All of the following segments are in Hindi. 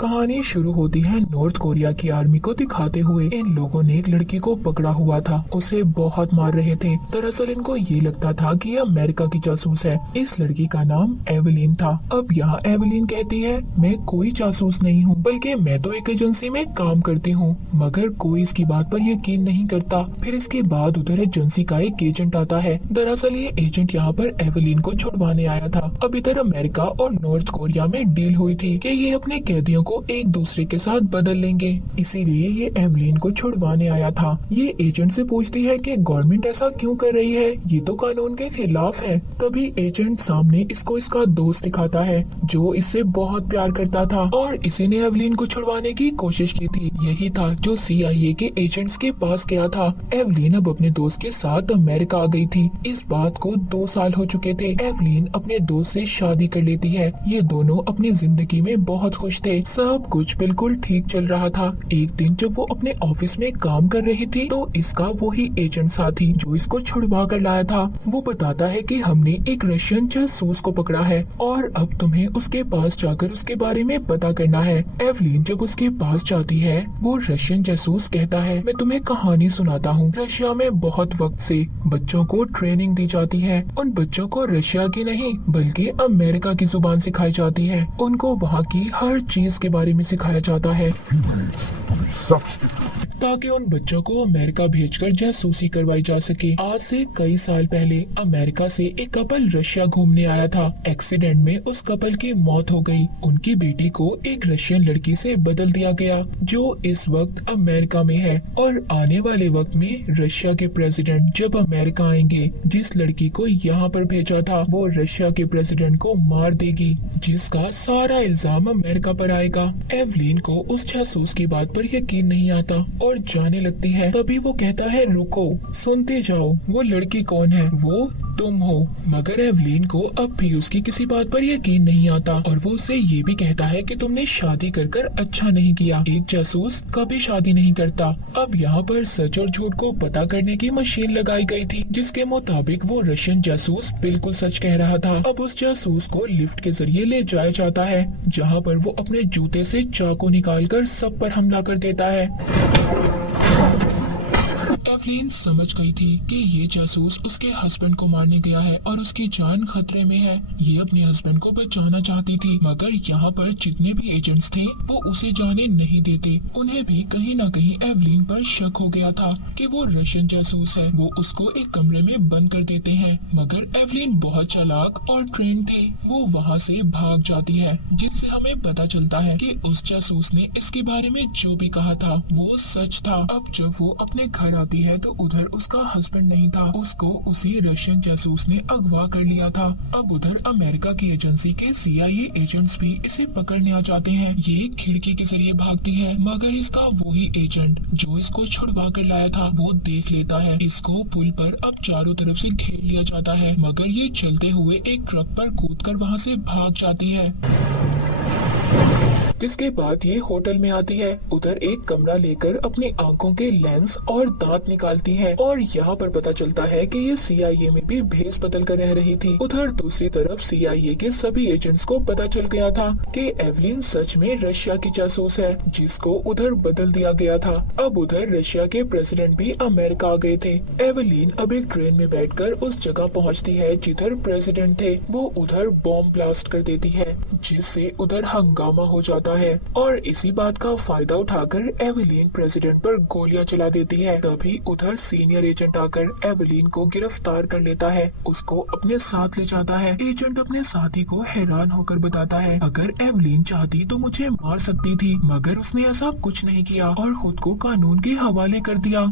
कहानी शुरू होती है नॉर्थ कोरिया की आर्मी को दिखाते हुए। इन लोगों ने एक लड़की को पकड़ा हुआ था, उसे बहुत मार रहे थे। दरअसल इनको ये लगता था कि ये अमेरिका की जासूस है। इस लड़की का नाम एवलिन था। अब यहाँ एवलिन कहती है, मैं कोई जासूस नहीं हूँ, बल्कि मैं तो एक एजेंसी में काम करती हूँ। मगर कोई इसकी बात पर यकीन नहीं करता। फिर इसके बाद उधर एजेंसी का एक एजेंट आता है। दरअसल ये एजेंट यहाँ पर एवलिन को छुड़वाने आया था। अब इधर अमेरिका और नॉर्थ कोरिया में डील हुई थी कि ये अपने कैदियों को एक दूसरे के साथ बदल लेंगे, इसीलिए ये एवलिन को छुड़वाने आया था। ये एजेंट से पूछती है कि गवर्नमेंट ऐसा क्यों कर रही है, ये तो कानून के खिलाफ है। तभी एजेंट सामने इसको इसका दोस्त दिखाता है जो इससे बहुत प्यार करता था और इसी ने एवलिन को छुड़वाने की कोशिश की थी। यही था जो CIA के एजेंट्स के पास गया था। एवलिन अब अपने दोस्त के साथ अमेरिका आ गई थी। इस बात को 2 साल हो चुके थे। एवलिन अपने दोस्त से शादी कर लेती है। ये दोनों अपनी जिंदगी में बहुत खुश थे। सब कुछ बिल्कुल ठीक चल रहा था। एक दिन जब वो अपने ऑफिस में काम कर रही थी तो इसका वही एजेंट साथी जो इसको छुड़वा कर लाया था, वो बताता है कि हमने एक रशियन जासूस को पकड़ा है और अब तुम्हें उसके पास जाकर उसके बारे में पता करना है। एवलिन जब उसके पास जाती है, वो रशियन जासूस कहता है, मैं तुम्हें कहानी सुनाता हूँ। रशिया में बहुत वक्त से बच्चों को ट्रेनिंग दी जाती है। उन बच्चों को रशिया की नहीं बल्कि अमेरिका की जुबान सिखाई जाती है। उनको वहाँ की हर चीज के बारे में सिखाया जाता है ताकि उन बच्चों को अमेरिका भेजकर जासूसी करवाई जा सके। आज से कई साल पहले अमेरिका से एक कपल रशिया घूमने आया था। एक्सीडेंट में उस कपल की मौत हो गई। उनकी बेटी को एक रशियन लड़की से बदल दिया गया जो इस वक्त अमेरिका में है। और आने वाले वक्त में रशिया के प्रेसिडेंट जब अमेरिका आएंगे, जिस लड़की को यहाँ पर भेजा था वो रशिया के प्रेसिडेंट को मार देगी, जिसका सारा इल्जाम अमेरिका पर आएगा। एवलिन को उस जासूस की बात पर यकीन नहीं आता और जाने लगती है। तभी वो कहता है, रुको, सुनते जाओ, वो लड़की कौन है? वो तुम हो। मगर एवलिन को अब भी उसकी किसी बात पर यकीन नहीं आता और वो उसे ये भी कहता है कि तुमने शादी कर कर अच्छा नहीं किया। एक जासूस कभी शादी नहीं करता। अब यहाँ पर सच और झूठ को पता करने की मशीन लगाई गई थी, जिसके मुताबिक वो रशियन जासूस बिल्कुल सच कह रहा था। अब उस जासूस को लिफ्ट के जरिए ले जाया जाता है, जहाँ पर वो अपने जूते से चाकू निकालकर सब पर हमला कर देता है। एवलिन समझ गई थी कि ये जासूस उसके हस्बैंड को मारने गया है और उसकी जान खतरे में है। ये अपने हस्बैंड को बचाना चाहती थी, मगर यहाँ पर जितने भी एजेंट्स थे वो उसे जाने नहीं देते। उन्हें भी कहीं न कहीं एवलिन पर शक हो गया था कि वो रशियन जासूस है। वो उसको एक कमरे में बंद कर देते हैं, मगर एवलिन बहुत चालाक और ट्रेन थे। वो वहाँ से भाग जाती है, जिससे हमें पता चलता है कि उस जासूस ने इसके बारे में जो भी कहा था वो सच था। अब जब वो अपने घर आती है तो उधर उसका हस्बैंड नहीं था, उसको उसी रशियन जासूस ने अगवा कर लिया था। अब उधर अमेरिका की एजेंसी के CIA एजेंट्स भी इसे पकड़ने आ जाते हैं। ये खिड़की के जरिए भागती है, मगर इसका वही एजेंट जो इसको छुड़वा कर लाया था वो देख लेता है। इसको पुल पर अब चारों तरफ से घेर लिया जाता है, मगर ये चलते हुए एक ट्रक पर कूदकर वहाँ से भाग जाती है। जिसके बाद ये होटल में आती है। उधर एक कमरा लेकर अपनी आंखों के लेंस और दांत निकालती है और यहाँ पर पता चलता है कि ये CIA में भी भेस बदल कर रह रही थी। उधर दूसरी तरफ CIA के सभी एजेंट्स को पता चल गया था कि एवलिन सच में रशिया की जासूस है, जिसको उधर बदल दिया गया था। अब उधर रशिया के प्रेसिडेंट भी अमेरिका आ गए थे। एवलिन अब एक ट्रेन में बैठकर उस जगह पहुँचती है जिधर प्रेसिडेंट थे। वो उधर बॉम्ब ब्लास्ट कर देती है, जिससे उधर हंगामा हो जाता है और इसी बात का फायदा उठाकर एवलिन प्रेसिडेंट पर गोलियां चला देती है। तभी उधर सीनियर एजेंट आकर एवलिन को गिरफ्तार कर लेता है, उसको अपने साथ ले जाता है। एजेंट अपने साथी को हैरान होकर बताता है, अगर एवलिन चाहती तो मुझे मार सकती थी, मगर उसने ऐसा कुछ नहीं किया और खुद को कानून के हवाले कर दिया।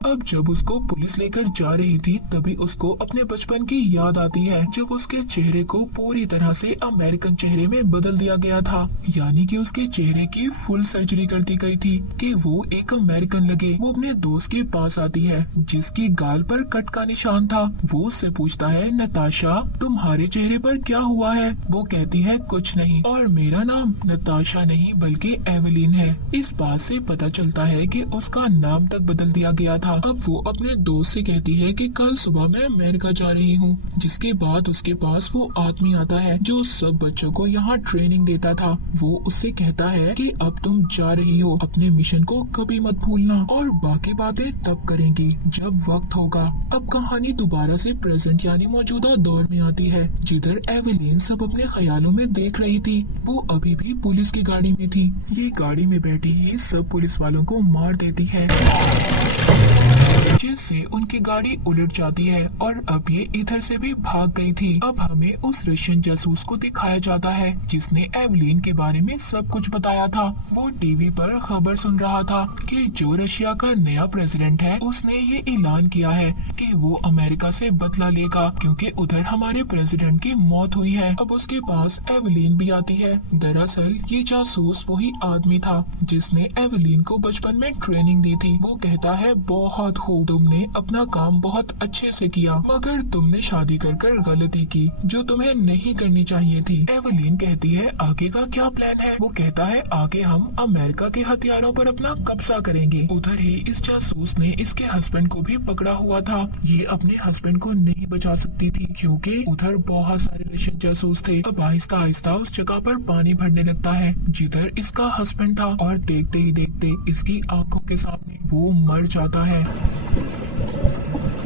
अब जब उसको पुलिस लेकर जा रही थी तभी उसको अपने बचपन की याद आती है, जब उसके चेहरे को पूरी तरह से अमेरिकन चेहरे में बदल दिया गया था। यानी कि उसके चेहरे की फुल सर्जरी कर दी गई थी कि वो एक अमेरिकन लगे। वो अपने दोस्त के पास आती है जिसकी गाल पर कट का निशान था। वो उससे पूछता है, नताशा तुम्हारे चेहरे पर क्या हुआ है? वो कहती है, कुछ नहीं, और मेरा नाम नताशा नहीं बल्कि एवलिन है। इस बात से पता चलता है कि उसका नाम तक बदल दिया गया था। अब वो अपने दोस्त से कहती है कि कल सुबह मैं अमेरिका जा रही हूँ, जिसके बाद उसके पास वो आदमी आता है जो सब बच्चों को यहाँ ट्रेनिंग देता था। वो उससे कहता है कि अब तुम जा रही हो, अपने मिशन को कभी मत भूलना और बाकी बातें तब करेंगी जब वक्त होगा। अब कहानी दोबारा से प्रेजेंट यानी मौजूदा दौर में आती है, जिधर एवेलिन सब अपने ख्यालों में देख रही थी। वो अभी भी पुलिस की गाड़ी में थी। ये गाड़ी में बैठी ही सब पुलिस वालों को मार देती है, जिससे उनकी गाड़ी उलट जाती है और अब ये इधर से भी भाग गई थी। अब हमें उस रशियन जासूस को दिखाया जाता है जिसने एवेलिन के बारे में सब कुछ बताया था। वो टीवी पर खबर सुन रहा था कि जो रशिया का नया प्रेसिडेंट है उसने ये ऐलान किया है कि वो अमेरिका से बदला लेगा, क्योंकि उधर हमारे प्रेसिडेंट की मौत हुई है। अब उसके पास एवेलिन भी आती है। दरअसल ये जासूस वही आदमी था जिसने एवेलिन को बचपन में ट्रेनिंग दी थी। वो कहता है, बहुत खूब, तुमने अपना काम बहुत अच्छे से किया, मगर तुमने शादी कर गलती की जो तुम्हें नहीं करनी चाहिए थी। एवेलिन कहती है, आगे का क्या प्लान है? वो कहता है, आगे हम अमेरिका के हथियारों पर अपना कब्जा करेंगे। उधर ही इस जासूस ने इसके हस्बैंड को भी पकड़ा हुआ था। ये अपने हस्बैंड को नहीं बचा सकती थी क्योंकि उधर बहुत सारे रशियन जासूस थे। अब आहिस्ता आहिस्ता उस जगह पर पानी भरने लगता है जिधर इसका हस्बैंड था और देखते ही देखते इसकी आंखों के सामने वो मर जाता है।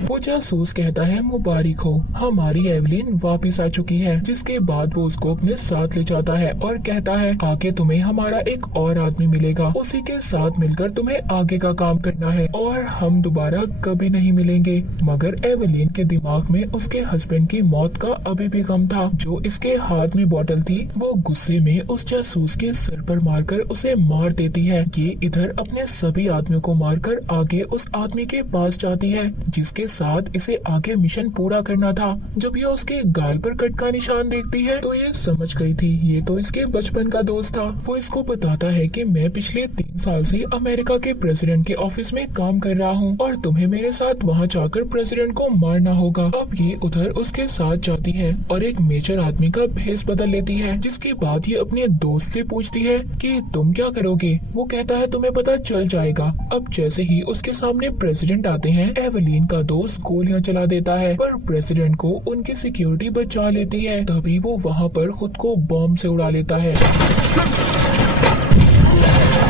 वो जासूस कहता है, मुबारक हो, हमारी एवेलिन वापस आ चुकी है। जिसके बाद वो उसको अपने साथ ले जाता है और कहता है, आगे तुम्हें हमारा एक और आदमी मिलेगा, उसी के साथ मिलकर तुम्हें आगे का काम करना है और हम दोबारा कभी नहीं मिलेंगे। मगर एवेलिन के दिमाग में उसके हस्बैंड की मौत का अभी भी गम था। जो इसके हाथ में बोतल थी वो गुस्से में उस जासूस के सर पर मारकर उसे मार देती है। ये इधर अपने सभी आदमियों को मारकर आगे उस आदमी के पास जाती है जिसके साथ इसे आगे मिशन पूरा करना था। जब ये उसके गाल पर कट का निशान देखती है तो ये समझ गई थी ये तो इसके बचपन का दोस्त था। वो इसको बताता है कि मैं पिछले 3 साल से अमेरिका के प्रेसिडेंट के ऑफिस में काम कर रहा हूँ और तुम्हें मेरे साथ वहाँ जाकर प्रेसिडेंट को मारना होगा। अब ये उधर उसके साथ जाती है और एक मेजर आदमी का भेष बदल लेती है। जिसके बाद ये अपने दोस्त से पूछती है कि तुम क्या करोगे? वो कहता है, तुम्हें पता चल जाएगा। अब जैसे ही उसके सामने प्रेसिडेंट आते हैं, एवेलिन का दोस्त गोलियां चला देता है पर प्रेसिडेंट को उनकी सिक्योरिटी बचा लेती है। तभी वो वहाँ पर खुद को बॉम्ब से उड़ा लेता है।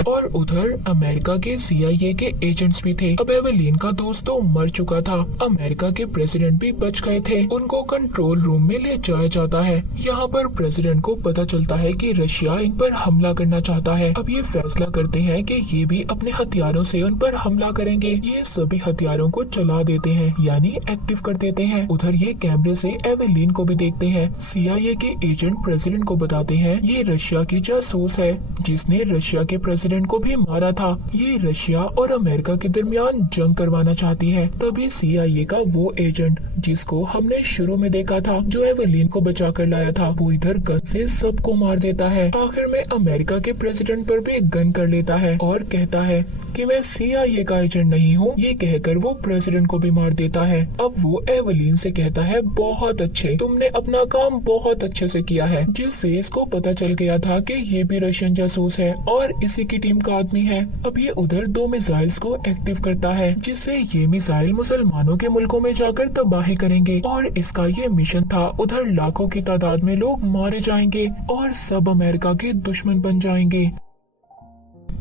और उधर अमेरिका के CIA के एजेंट्स भी थे। अब एवेलिन का दोस्त तो मर चुका था। अमेरिका के प्रेसिडेंट भी बच गए थे। उनको कंट्रोल रूम में ले जाया जाता है। यहाँ पर प्रेसिडेंट को पता चलता है कि रशिया इन पर हमला करना चाहता है। अब ये फैसला करते हैं कि ये भी अपने हथियारों से उन पर हमला करेंगे। ये सभी हथियारों को चला देते हैं यानी एक्टिव कर देते हैं। उधर ये कैमरे से एवेलिन को भी देखते हैं। CIA के एजेंट प्रेसिडेंट को बताते हैं, ये रशिया की जासूस है जिसने रशिया के प्रेसिडेंट को भी मारा था। ये रशिया और अमेरिका के दरमियान जंग करवाना चाहती है। तभी CIA का वो एजेंट जिसको हमने शुरू में देखा था, जो एवेलिन को बचा कर लाया था, वो इधर गन से सबको मार देता है। आखिर में अमेरिका के प्रेसिडेंट पर भी गन कर लेता है और कहता है कि मैं CIA का एजेंट नहीं हूँ। ये कहकर वो प्रेसिडेंट को भी मार देता है। अब वो एवेलिन से कहता है, बहुत अच्छे, तुमने अपना काम बहुत अच्छे से किया है। जिससे इसको पता चल गया था कि ये भी रशियन जासूस है और इसी की टीम का आदमी है। अब ये उधर 2 मिसाइल्स को एक्टिव करता है जिससे ये मिसाइल मुसलमानों के मुल्कों में जाकर तबाही करेंगे और इसका ये मिशन था। उधर लाखों की तादाद में लोग मारे जाएंगे और सब अमेरिका के दुश्मन बन जाएंगे।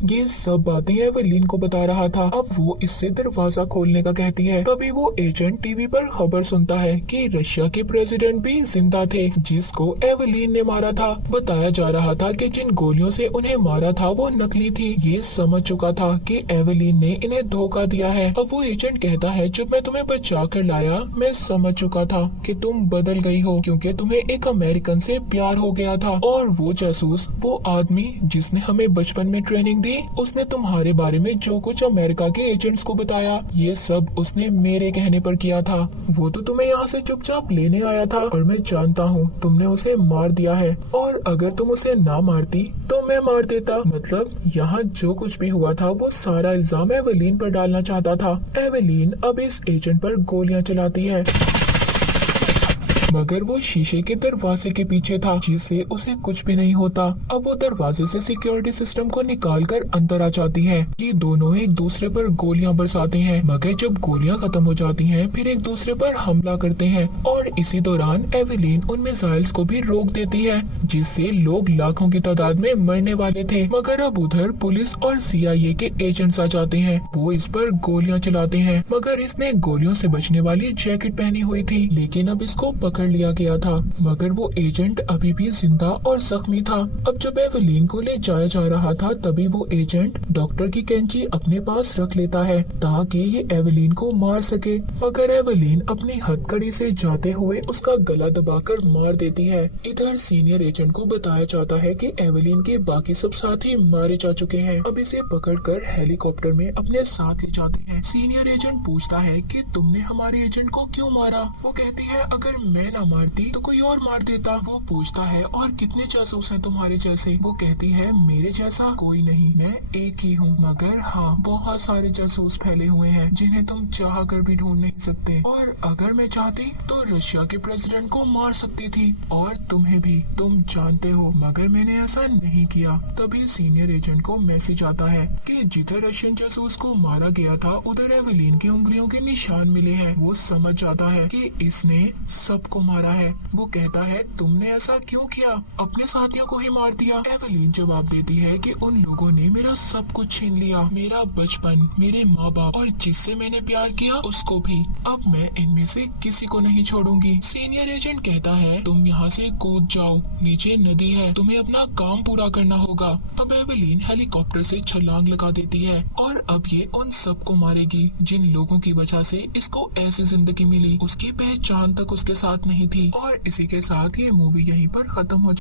ये सब बातें एवेलिन को बता रहा था। अब वो इससे दरवाजा खोलने का कहती है। तभी वो एजेंट टीवी पर खबर सुनता है कि रशिया के प्रेसिडेंट भी जिंदा थे जिसको एवेलिन ने मारा था। बताया जा रहा था कि जिन गोलियों से उन्हें मारा था वो नकली थी। ये समझ चुका था कि एवेलिन ने इन्हें धोखा दिया है। अब वो एजेंट कहता है, जब मैं तुम्हें बचा कर लाया मैं समझ चुका था कि तुम बदल गई हो क्योंकि तुम्हें एक अमेरिकन से प्यार हो गया था। और वो जासूस, वो आदमी जिसने हमें बचपन में ट्रेनिंग दी, उसने तुम्हारे बारे में जो कुछ अमेरिका के एजेंट्स को बताया, ये सब उसने मेरे कहने पर किया था। वो तो तुम्हें यहाँ से चुपचाप लेने आया था और मैं जानता हूँ तुमने उसे मार दिया है और अगर तुम उसे ना मारती तो मैं मार देता। मतलब यहाँ जो कुछ भी हुआ था वो सारा इल्जाम एवेलिन पर डालना चाहता था। एवेलिन अब इस एजेंट पर गोलियां चलाती है। मगर वो शीशे के दरवाजे के पीछे था, जिससे उसे कुछ भी नहीं होता। अब वो दरवाजे से सिक्योरिटी सिस्टम को निकाल कर अंदर आ जाती है। ये दोनों एक दूसरे पर गोलियां बरसाते हैं, मगर जब गोलियां खत्म हो जाती हैं, फिर एक दूसरे पर हमला करते हैं और इसी दौरान एवेलिन उन मिसाइल्स को भी रोक देती है, जिससे लोग लाखों की तादाद में मरने वाले थे। मगर अब उधर पुलिस और CIA के एजेंट्स आ जाते हैं। वो इस पर गोलियां चलाते हैं, मगर इसने गोलियों से बचने वाली जैकेट पहनी हुई थी, लेकिन अब इसको पकड़ लिया गया था। मगर वो एजेंट अभी भी जिंदा और जख्मी था। अब जब एवेलिन को ले जाया जा रहा था, तभी वो एजेंट डॉक्टर की कैंची अपने पास रख लेता है ताकि ये एवेलिन को मार सके। मगर एवेलिन अपनी हथकड़ी से जाते हुए उसका गला दबाकर मार देती है। इधर सीनियर एजेंट को बताया जाता है कि एवेलिन के बाकी सब साथी मारे जा चुके हैं। अब इसे पकड़कर हेलीकॉप्टर में अपने साथ ले जाते हैं। सीनियर एजेंट पूछता है कि तुमने हमारे एजेंट को क्यों मारा? वो कहती है अगर मैं ना मारती तो कोई और मार देता। वो पूछता है और कितने जासूस हैं तुम्हारे जैसे? वो कहती है मेरे जैसा कोई नहीं, मैं एक ही हूँ। मगर हाँ, बहुत सारे जासूस फैले हुए हैं जिन्हें तुम चाह कर भी ढूंढ नहीं सकते, और अगर मैं चाहती तो रशिया के प्रेसिडेंट को मार सकती थी और तुम्हें भी, तुम जानते हो, मगर मैंने ऐसा नहीं किया। तभी सीनियर एजेंट को मैसेज आता है कि जिधर रशियन जासूस को मारा गया था उधर एवेलिन की उंगलियों के निशान मिले हैं। वो समझ जाता है कि इसने सबको मारा है। वो कहता है तुमने ऐसा क्यों किया? अपने साथियों को ही मार दिया। एवेलिन जवाब देती है कि उन लोगों ने मेरा सब कुछ छीन लिया, मेरा बचपन, मेरे माँ बाप और जिससे मैंने प्यार किया उसको भी। अब मैं इनमें से किसी को नहीं छोड़ूंगी। सीनियर एजेंट कहता है तुम यहाँ से कूद जाओ, नीचे नदी है, तुम्हें अपना काम पूरा करना होगा। अब एवेलिन हेलीकॉप्टर से छलांग लगा देती है और अब ये उन सबको मारेगी जिन लोगों की वजह से इसको ऐसी जिंदगी मिली। उसकी पहचान तक उसके साथ नहीं थी। और इसी के साथ ये मूवी यहीं पर खत्म हो